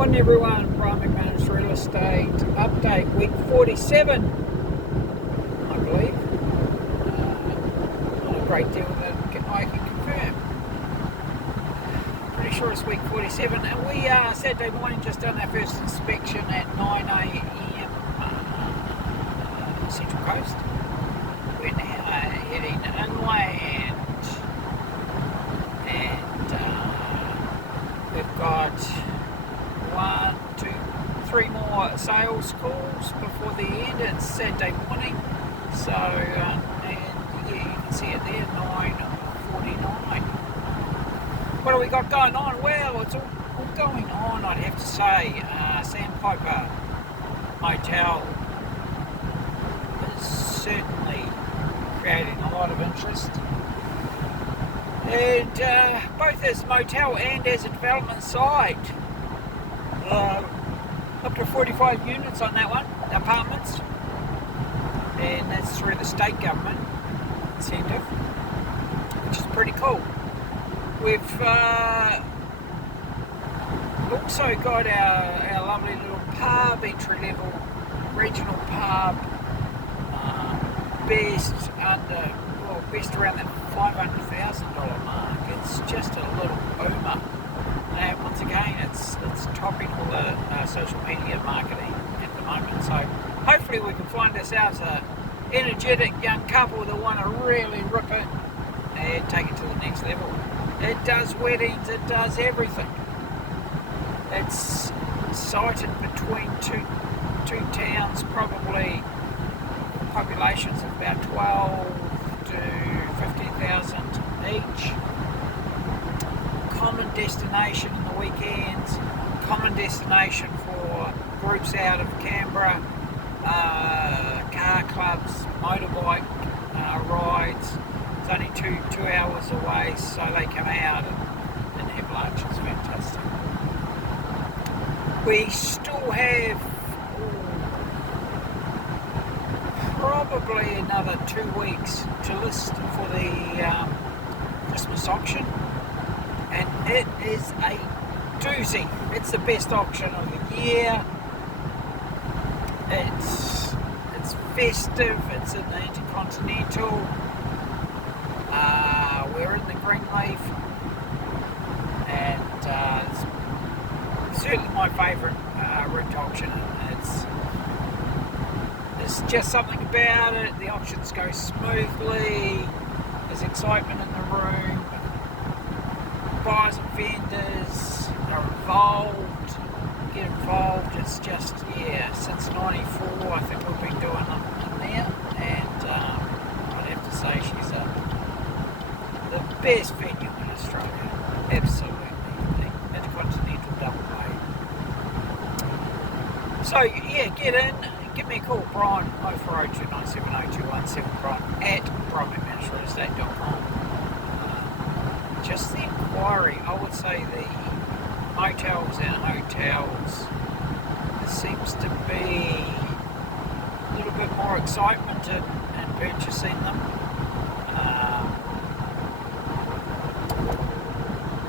Morning everyone, Brian McManus Real Estate Update, week 47, I believe. Not a great deal that I can confirm. Pretty sure it's week 47, and we Saturday morning just done our first inspection at 9 a.m. Central Coast. We're now heading inland, and we've got 1, 2, 3 more sales calls before the end. It's Saturday morning, so and yeah, you can see it there, 9:49. What have we got going on? Well, it's all going on, I'd have to say. Sandpiper Motel is certainly creating a lot of interest, and both as motel and as a development site. Up to 45 units on that one, apartments, and that's through the state government incentive, which is pretty cool. We've also got our lovely little pub, entry level regional pub, best around that $500,000 mark. It's just a little boomer. And once again, it's topping all the social media marketing at the moment. So hopefully we can find ourselves an energetic young couple that want to really rip it and take it to the next level. It does weddings, it does everything. It's sited between two towns, probably populations of about 12 to 15,000 each. Common destination in the weekends, common destination for groups out of Canberra, car clubs, motorbike rides. It's only two hours away, so they come out and have lunch. It's fantastic. We still have probably another 2 weeks to list for the Christmas auction. And it is a doozy. It's the best auction of the year. It's festive. It's in the Intercontinental. We're in the Greenleaf, and it's certainly my favourite route auction. There's just something about it. The auctions go smoothly. There's excitement in the room. Buyers and vendors are involved, get involved. It's just, since 94 I think we've been doing them in there, and I'd have to say she's the best venue in Australia, absolutely, the Intercontinental Double A. So get in, give me a call, Brian, 0402 970 Brian at brianmcmanusrealestate.com. Just the inquiry, I would say the motels and hotels, there seems to be a little bit more excitement in purchasing them.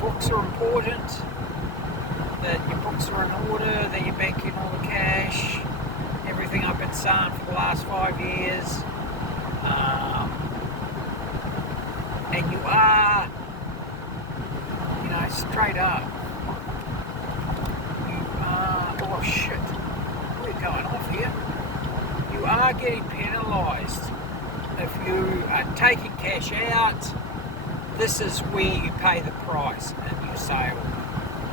Books are important, that your books are in order, that you're banking all the cash, everything I've been saying for the last 5 years, and you are, straight up, you are, we're going off here, you are getting penalised if you are taking cash out. This is where you pay the price in your sale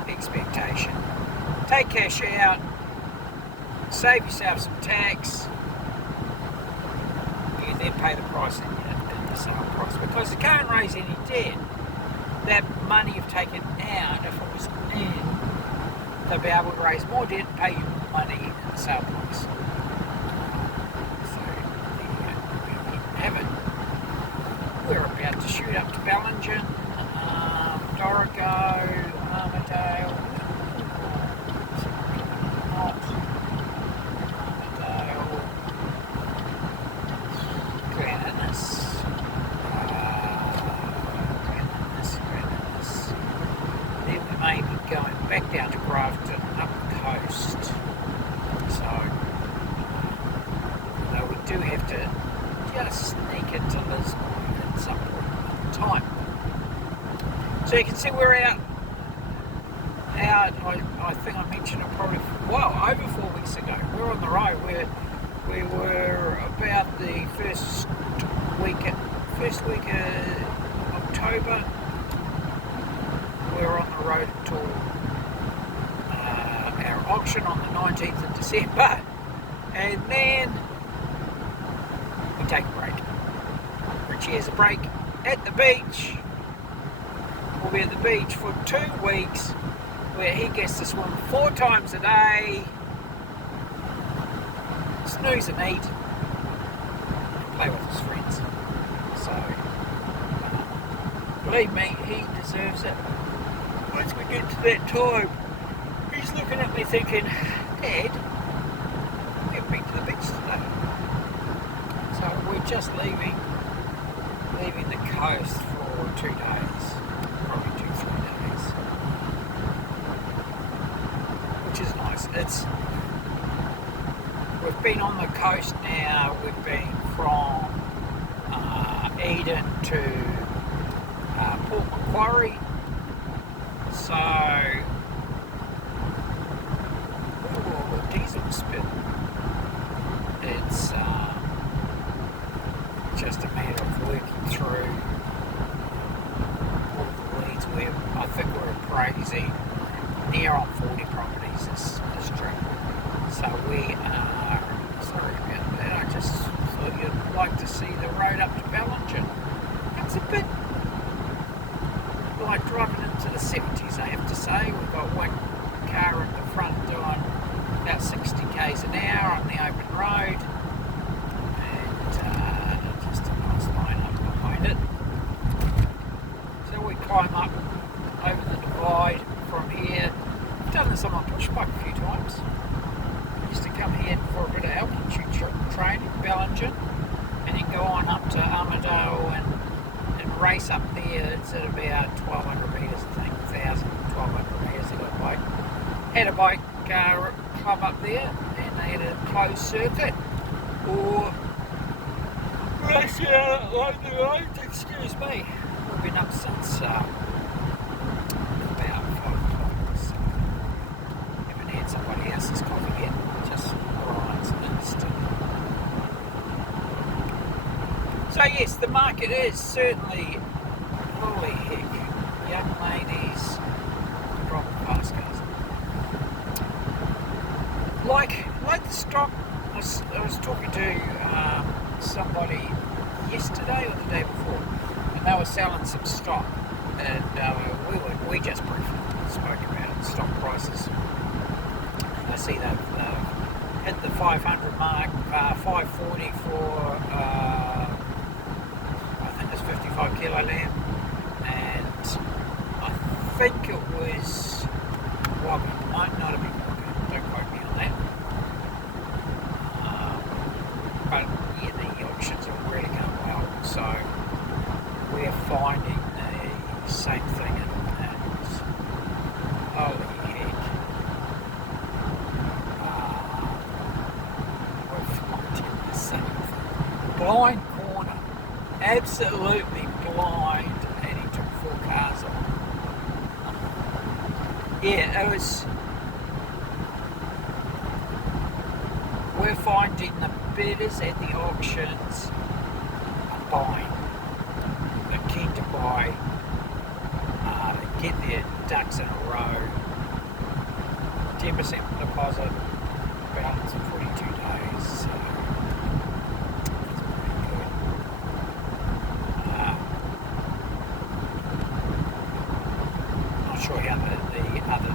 expectation. Take cash out, save yourself some tax, you then pay the price in the sale price, because you can't raise any debt. That money you've taken out, if it was in, they'll be able to raise more debt and pay you more money in the sale price. So there you have it. We're about to shoot up to Bellingen, Dorigo, Armadale, Glennis. Then we may be going back down to Grafton, up coast. So, though we do have to just sneak into Lismore at some point in time. So you can see we're out, I think I mentioned it probably, over 4 weeks ago. We're on the road. We were about the first week of October. We were on the road until our auction on the 19th of December, and then we take a break. Richie has a break at the beach. We'll be at the beach for 2 weeks, where he gets to swim 4 times a day, snooze and eat, and play with his friends. So, believe me, he deserves it. Once we get to that time, he's looking at me thinking, Dad, we haven't been to the beach today. So we're just leaving the coast for 2 days, probably 2-3 days, which is nice. We've been on the coast now. We've been from Eden to Port Macquarie. So, diesel spill. It's just a matter of working through all the leads. I think we're appraising near on 40 properties this trip. So we are, sorry about that, I just thought you'd like to see the road up to Ballingen. It's a bit like driving into the 70s, I have to say. We've got one car at the front doing about 60 k's an hour on the open road, and just a nice line up behind it. So we climb up over the divide from here. I've done this on my push bike a few times. I used to come here for a bit of altitude training, Ballingen, and then go on up to Armadale and race up there. It's at about 1,200 metres, I think, 1,200 metres. Had a bike club up there, and they had a closed circuit, or race out along the road. Excuse me. We've been up since about 5 o'clock, so haven't had somebody else's coffee yet. Just grinds instant. So yes, the market is certainly, holy heck, young ladies drop fast cars. Like the stock, I was talking to somebody yesterday or the day before, and they were selling some stock, and we just briefly spoke about stock prices. And I see they've hit the 500 mark, 540 for 55 kilo lamb, and I think it was Wagga, might not have been Wagga, don't quote me on that. But yeah, the auctions are really going well, so we're finding the same thing, and holy heck, we're finding the same thing. Blind corner. Absolutely blind, and he took 4 cars on. Yeah, it was. We're finding the bidders at the auctions are buying. They're keen to buy, get their ducks in a row. 10% deposit, balance in 42 days. So sure how the other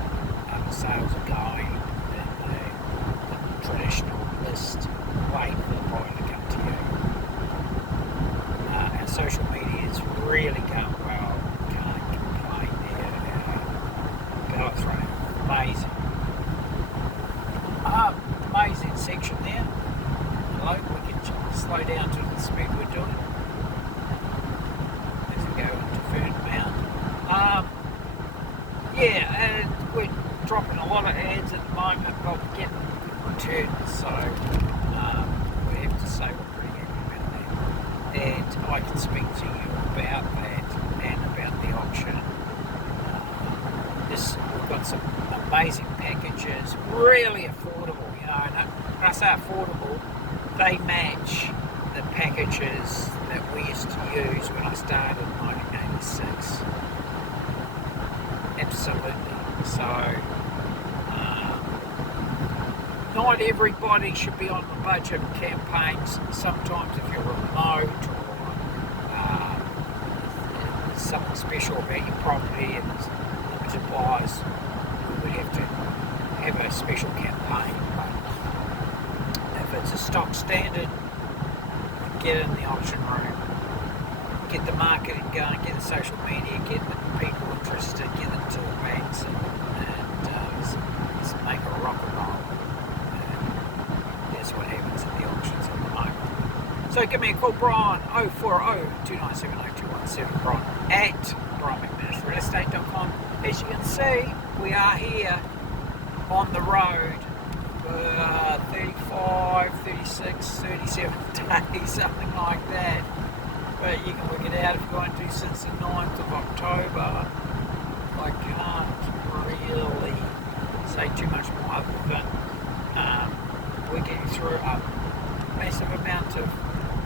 sales are going in the traditional list way for the buyer to come to you. Our social media is really going well. Can't complain there. Bellet's running amazing. Amazing section there. Hello, we can slow down to the speed we're doing as we go into Fern Mount. Yeah, and we're dropping a lot of ads at the moment, but we're getting good returns, so we have to say we're pretty happy about that. And I can speak to you about that and about the auction. We've got some amazing packages, really affordable, you know, and when I say affordable, they match the packages that we used to use when I started in 1986. Absolutely. So, not everybody should be on the budget campaigns. Sometimes if you're remote or there's something special about your property and there's limited buyers, we would have to have a special campaign. But if it's a stock standard, get in the auction room, get the marketing going, get the social media, get the people interested, get them to events, and let's make a rock and roll. That's what happens at the auctions at the moment. So give me a call, Brian, 040-297-0217, Brian at McManusRealEstate.com. As you can see, we are here on the road for 35, 36, 37 days, something like that. But you can work it out if you're going to since the 9th of October. I can't really say too much more other than we're getting through a massive amount of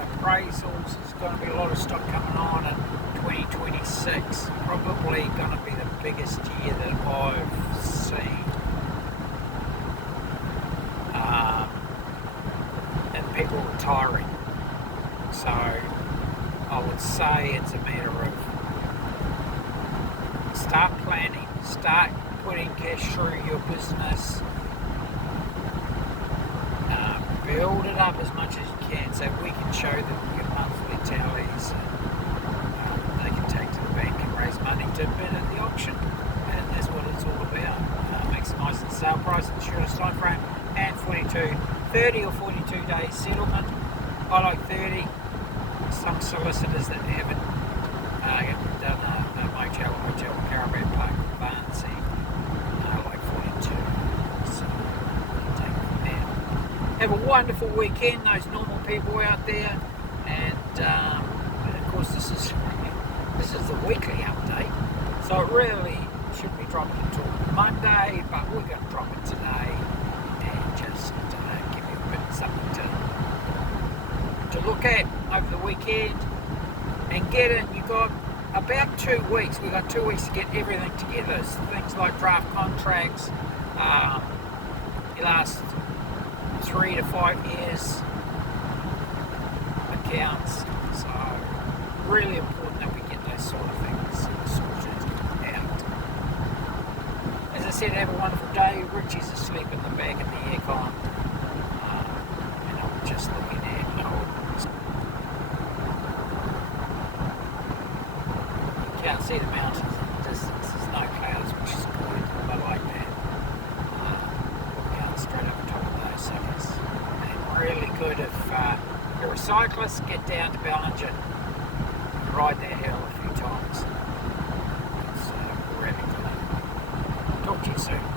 appraisals. There's going to be a lot of stock coming on in 2026. Probably going to be the biggest year that I've seen. And people retiring. So I would say it's a matter of start planning, start putting cash through your business, build it up as much as you can so we can show them your monthly tallies and they can take to the bank and raise money to bid at the auction. And that's what it's all about. Maximising the sale price in the shortest time frame and 30 or 42 days settlement. I like 30. Some solicitors that haven't done a motel, caravan park, Barnsey, like 42. So we can take it from there. Have a wonderful weekend, those normal people out there, and of course this is the weekly update, so it really shouldn't be dropping until Monday, but we're going to drop it today and just give you a bit of something to look at over the weekend and get in. You've got about 2 weeks. We've got 2 weeks to get everything together. So things like draft contracts, last 3 to 5 years accounts. So really important that we get those sort of things sorted out. As I said, have a wonderful day. Richie's asleep in the back of the aircon. And I'm just looking at can't see the mountains in the distance. There's no clouds, which is good. I like that. Looking out straight over top of those suckers. And really good if you're a cyclist, get down to Ballinger and ride that hill a few times. It's really good. Talk to you soon.